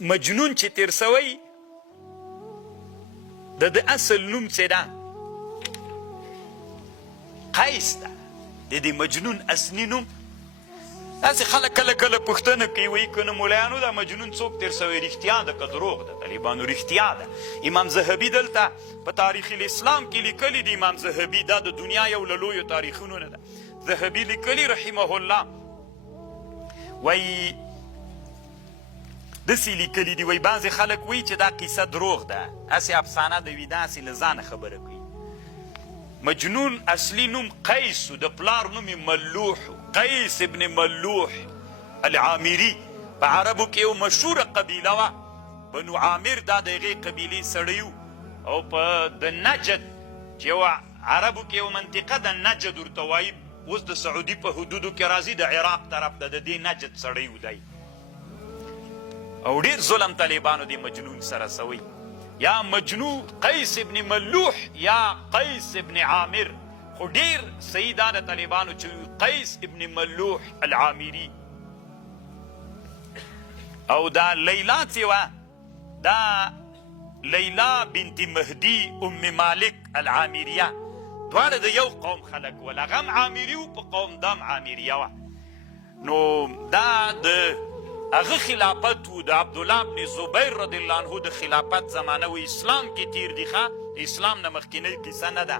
مجنون چې تیر سوی د اصل نوم چې ده قیس ده. د دې مجنون اصلي نوم داسې خلک کله کله پوښتنه کوي وایي که نه مولایانو دا مجنون څوک تیر سوی رښتیا ده که دروغ ده؟ طالبانو رښتیا ده. امام ذهبي دلته په تاریخ الاسلام کې لیکلي دي. امام ذهبي دا د دنیا یو له لویو تاریخونو نه ده. ذهبي لیکلي رحمه الله وایي داسې لیکلي دي، وایي بعضې خلک وایي چې دا قیصه دروغ ده، هسې افسانه ده وي، داسې له ځانه خبره کوي. مجنون اصلي نوم قیس و، د پلار نوم یې ملوح، قیس ابن ملوح العامري. په عربو کې یو مشهوره قبیله وه، بنو عامر دا د هغې قبیلې سړی و. او په د نجد چې یو عربو کې یو منطقه د نجد ورته وایي، اوس د سعودي په حدودو کې راځي، د عراق طرف ته د دې نجد سړی و دی. او ډېر ظلم طالبانو دې مجنون سره سوی، یا مجنون قیس ابن ملوح یا قیس ابن عامر، خو ډېر صحیح دا د طالبانو چې قیس ابن ملوح العامري. او دا لیلا چې وه، دا لیلا بنت مهدي ام مالک العامریه، دواړه د یو قوم خلک ول، هغه هم عامري و، په قوم دا هم عامریه وه. نو دا د هغه خلافت و، د عبدالله بن زبیر رضی الله عنه د خلافت زمانه و. اسلام کې تیر دی ښه، اسلام نه مخکینۍ کیسه نه ده.